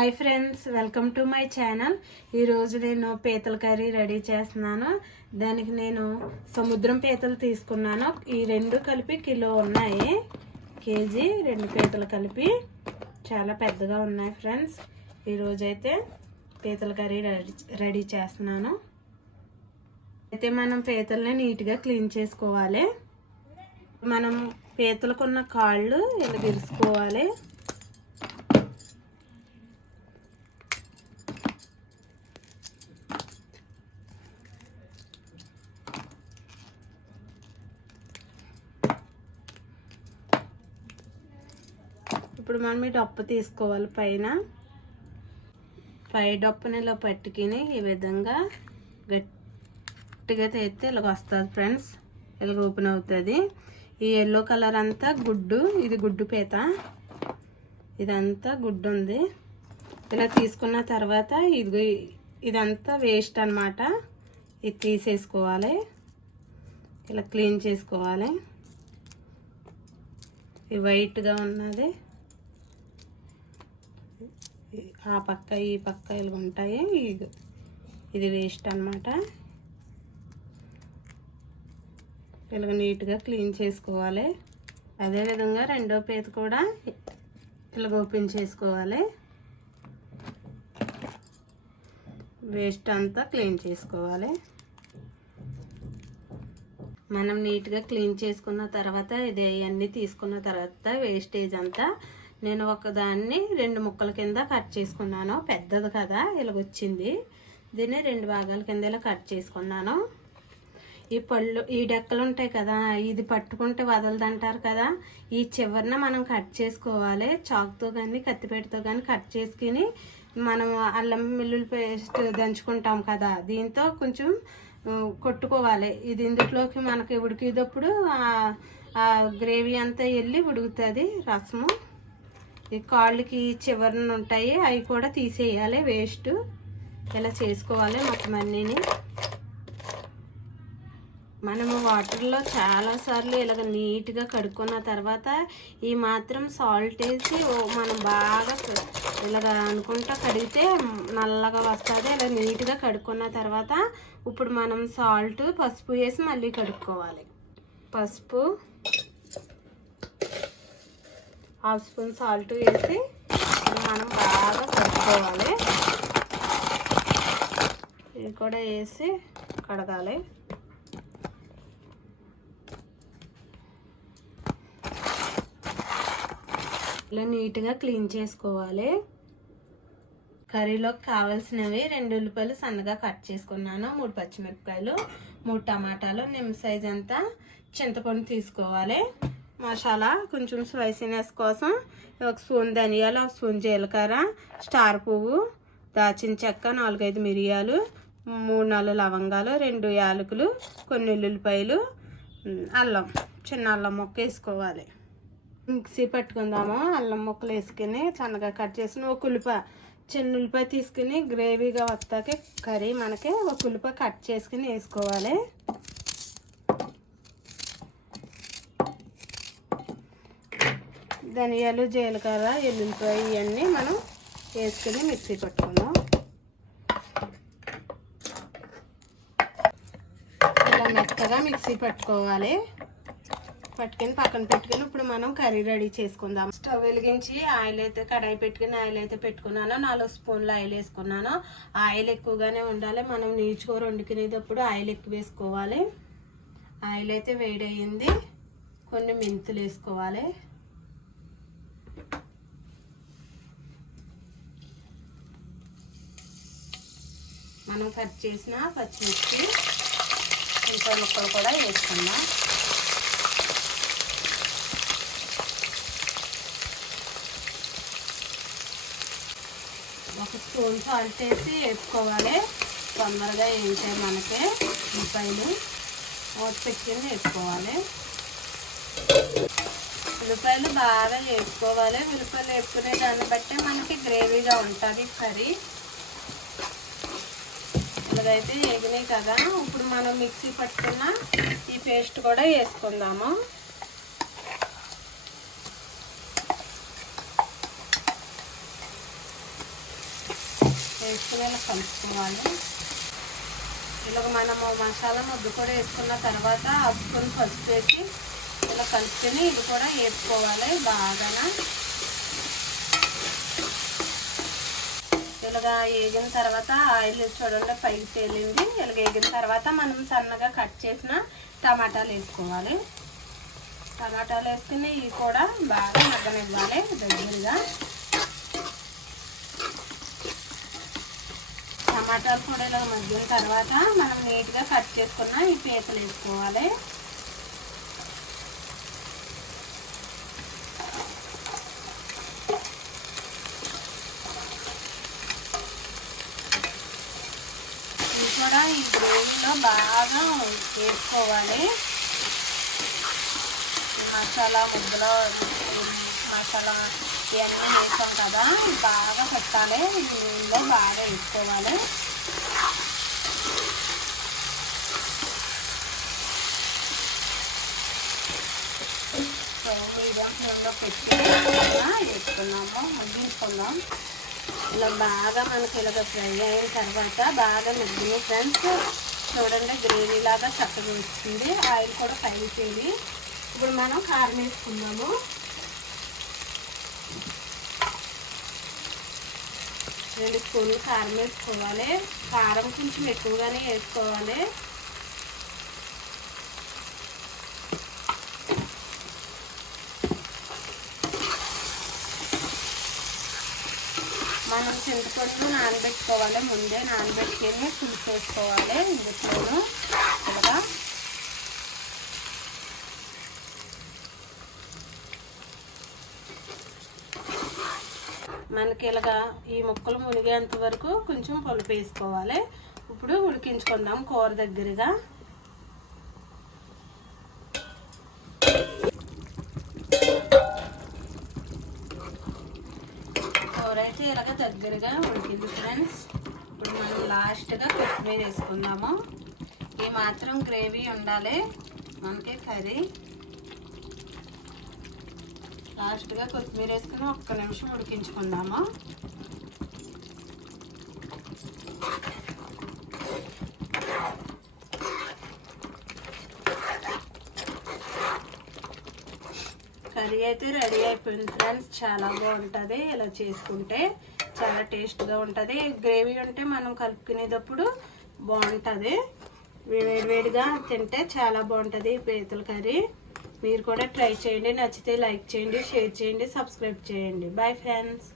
Hi friends, welcome to my channel. ఈరోజు నేను పీతల కర్రీ రెడీ చేస్తున్నాను. దానికి నేను సముద్రం పీతలు తీసుకున్నాను. ఈ రెండు కలిపి కిలో ఉన్నాయి. కేజీ రెండు పీతలు కలిపి చాలా పెద్దగా ఉన్నాయి ఫ్రెండ్స్. ఈరోజు అయితే పీతల కర్రీ రెడీ చేస్తున్నాను. అయితే మనం పీతల్ని నీట్గా క్లీన్ చేసుకోవాలి. మనం పీతలకున్న కాళ్ళు ఇలా విరుచుకోవాలి. ఇప్పుడు మనం ఈ డొప్ప తీసుకోవాలి. పై డొప్పని ఇలా పట్టుకుని ఈ విధంగా గట్టిగా తెస్తే ఇలాగ వస్తుంది ఫ్రెండ్స్. ఇలాగ ఓపెన్ అవుతుంది. ఈ ఎల్లో కలర్ అంతా గుడ్డు, ఇది గుడ్డు పీత, ఇదంతా గుడ్డు ఉంది. ఇలా తీసుకున్న తర్వాత ఇదంతా వేస్ట్ అన్నమాట. ఇది తీసేసుకోవాలి. ఇలా క్లీన్ చేసుకోవాలి. ఈ వైట్గా ఉన్నది ఆ పక్క ఈ పక్క ఇలా ఉంటాయి. ఇది వేస్ట్ అన్నమాట. ఇలాగ నీట్గా క్లీన్ చేసుకోవాలి. అదేవిధంగా రెండో పీత కూడా ఇలాగ ఓపెన్ చేసుకోవాలి. వేస్ట్ అంతా క్లీన్ చేసుకోవాలి. మనం నీట్గా క్లీన్ చేసుకున్న తర్వాత ఇవన్నీ తీసుకున్న తర్వాత వేస్టేజ్ అంతా నేను ఒకదాన్ని 2 ముక్కల కింద కట్ చేసుకున్నాను. పెద్దది కదా ఇలాగొచ్చింది. దీన్ని 2 భాగాల కింద ఇలా కట్ చేసుకున్నాను. ఈ డెక్కలు ఉంటాయి కదా, ఇది పట్టుకుంటే వదలదంటారు కదా, ఈ చివరిన మనం కట్ చేసుకోవాలి. చాకుతో కానీ కత్తిపేటతో కానీ కట్ చేసుకుని మనం అల్లం వెల్లుల్లి పేస్ట్ దంచుకుంటాం కదా, దీంతో కొంచెం కొట్టుకోవాలి. ఇది ఇందులోకి మనకి ఉడికేటప్పుడు గ్రేవీ అంతా వెళ్ళి ఉడుకుతుంది రసము. ఈ కాళ్ళకి చివరన ఉంటాయి, అవి కూడా తీసేయాలి. వేస్ట్ ఇలా చేసుకోవాలి. మొత్తం అన్నీని మనము వాటర్లో చాలాసార్లు ఇలాగ నీట్గా కడుక్కున్న తర్వాత ఈ మాత్రం సాల్ట్ వేసి మనం బాగా ఇలాగ అనుకుంటా కడిగితే నల్లగా వస్తుంది. ఇలా నీట్గా కడుక్కున్న తర్వాత ఇప్పుడు మనం సాల్ట్, పసుపు వేసి మళ్ళీ కడుక్కోవాలి. పసుపు, 1/2 స్పూన్ సాల్ట్ వేసి మనం బాగా కడుక్కోవాలి. ఇది కూడా వేసి కడగాలి. ఇలా నీట్గా క్లీన్ చేసుకోవాలి. కర్రీలోకి కావాల్సినవి 2 ఉల్లిపాయలు సన్నగా కట్ చేసుకున్నాను, 3 పచ్చిమిరపకాయలు, 3 టమాటాలు, నిమ్మ సైజ్ అంతా చింతపండు తీసుకోవాలి. మసాలా కొంచెం స్పైసీనెస్ కోసం 1 స్పూన్ ధనియాలు, 1 స్పూన్ జీలకర్ర, స్టార్ పువ్వు, దాచిన చెక్క, 4-5 మిరియాలు, 3-4 లవంగాలు, 2 యాలకులు, కొన్ని ఉల్లిపాయలు, అల్లం, చిన్న అల్లం ముక్క వేసుకోవాలి. మిక్సీ పట్టుకుందాము. అల్లం ముక్కలు వేసుకుని సన్నగా కట్ చేసిన 1 చిన్న ఉల్లిపాయ తీసుకుని గ్రేవీగా వస్తాకి కర్రీ మనకి 1 ఉల్లిపాయ కట్ చేసుకుని వేసుకోవాలి. ధనియాలు, జీలకర్ర, ఎల్లుల్లిపాయ ఇవన్నీ మనం వేసుకుని మిక్సీ పట్టుకుందాం. ఇలా మెత్తగా మిక్సీ పట్టుకోవాలి. పట్టుకుని పక్కన పెట్టుకుని ఇప్పుడు మనం కర్రీ రెడీ చేసుకుందాం. స్టవ్ వెలిగించి కడాయి పెట్టుకుని ఆయిల్ అయితే పెట్టుకున్నాను. 4 స్పూన్లు ఆయిల్ వేసుకున్నాను. ఆయిల్ ఎక్కువగానే ఉండాలి. మనం నీచుకూర వండుకునేటప్పుడు ఆయిల్ ఎక్కువ వేసుకోవాలి. ఆయిల్ అయితే వేడయింది. కొన్ని మెంతులు వేసుకోవాలి. మనం కట్ చేసిన పచ్చిమిర్చి, ఉల్లిపాయ ముక్కలు కూడా వేసుకుందాం. ఒక స్పూన్ సాల్ట్ వేసి వేసుకోవాలి. తొందరగా వేయించాయి మనకి ఉల్లిపాయలు. పెట్టుకుని వేసుకోవాలి. ఉల్లిపాయలు బాగా వేసుకోవాలి. ఉల్లిపాయలు వేసుకునే దాన్ని బట్టి మనకి గ్రేవీగా ఉంటుంది కర్రీ. ఇలాగైతే వేగినాయి కదా, ఇప్పుడు మనం మిక్సీ పట్టుకున్న ఈ పేస్ట్ కూడా వేసుకుందాము. వేసుకుని ఇలా కలుపుకోవాలి. ఇలాగ మనము మసాలా ముద్ద కూడా వేసుకున్న తర్వాత అప్పుకొని పసుపు వేసి ఇలా కలుపుకొని ఇది కూడా వేసుకోవాలి బాగా. ఇలాగా వేగిన తర్వాత ఆయిల్ చూడండి పైకి తేలింది. ఇలాగ వేగిన తర్వాత మనం సన్నగా కట్ చేసిన టమాటాలు వేసుకోవాలి. టమాటాలు వేసుకుని ఇవి కూడా బాగా మగ్గనివ్వాలి దగ్గరగా. టమాటాలు కూడా ఇలా మగ్గిన తర్వాత మనం నీట్గా కట్ చేసుకున్న ఈ పీతలు వేసుకోవాలి. ఇవి కూడా ఈ గ్రేవీలో బాగా వేసుకోవాలి. మసాలా ముద్దలో మసాలా ఇవన్నీ వేసాం కదా, బాగా పెట్టాలి. దీనిలో బాగా వేసుకోవాలి. సో మీడియం ఫ్లేమ్లో పెట్టి వేసుకున్నాము, మగ్గించుకుందాం. ఇలా బాగా మనకి ఇలాగ ఫ్రై అయిన తర్వాత బాగా మగ్గిన ఫ్రెండ్స్ చూడండి గ్రేవీ లాగా చక్కగా వచ్చింది. ఆయిల్ కూడా పైకి. ఇప్పుడు మనం కారం వేసుకుందాము. రెండు స్పూన్లు కారం వేసుకోవాలి. కారం కొంచెం ఎక్కువగానే వేసుకోవాలి. మనం చింతపండు నానబెట్టుకోవాలి. ముందే నానబెట్టుకొని పులుసు వేసుకోవాలి. ఇందులోను ఇలాగా మనకి ఇలాగా ఈ ముక్కలు మునిగేంత వరకు కొంచెం పులుపు వేసుకోవాలి. ఇప్పుడు ఉడికించుకుందాం కూర దగ్గరగా. కూర అయితే ఇలాగ దగ్గరగా ఉడికింది ఫ్రెండ్స్. ఇప్పుడు మనం లాస్ట్గా కొత్తిమీర వేసుకుందాము. ఈ మాత్రం గ్రేవీ ఉండాలి మనకి కర్రీ. లాస్ట్గా కొత్తిమీర వేసుకుని ఒక్క నిమిషం ఉడికించుకుందాము. కర్రీ అయితే రెడీ అయిపోయింది ఫ్రెండ్స్. చాలా బాగుంటుంది ఇలా చేసుకుంటే, చాలా టేస్ట్గా ఉంటుంది. గ్రేవీ ఉంటే మనం కలుపుకునేటప్పుడు బాగుంటుంది. వేడివేడిగా తింటే చాలా బాగుంటుంది పీతల కర్రీ. మీరు కూడా ట్రై చేయండి. నచ్చితే లైక్ చేయండి, షేర్ చేయండి, సబ్స్క్రైబ్ చేయండి. Bye friends.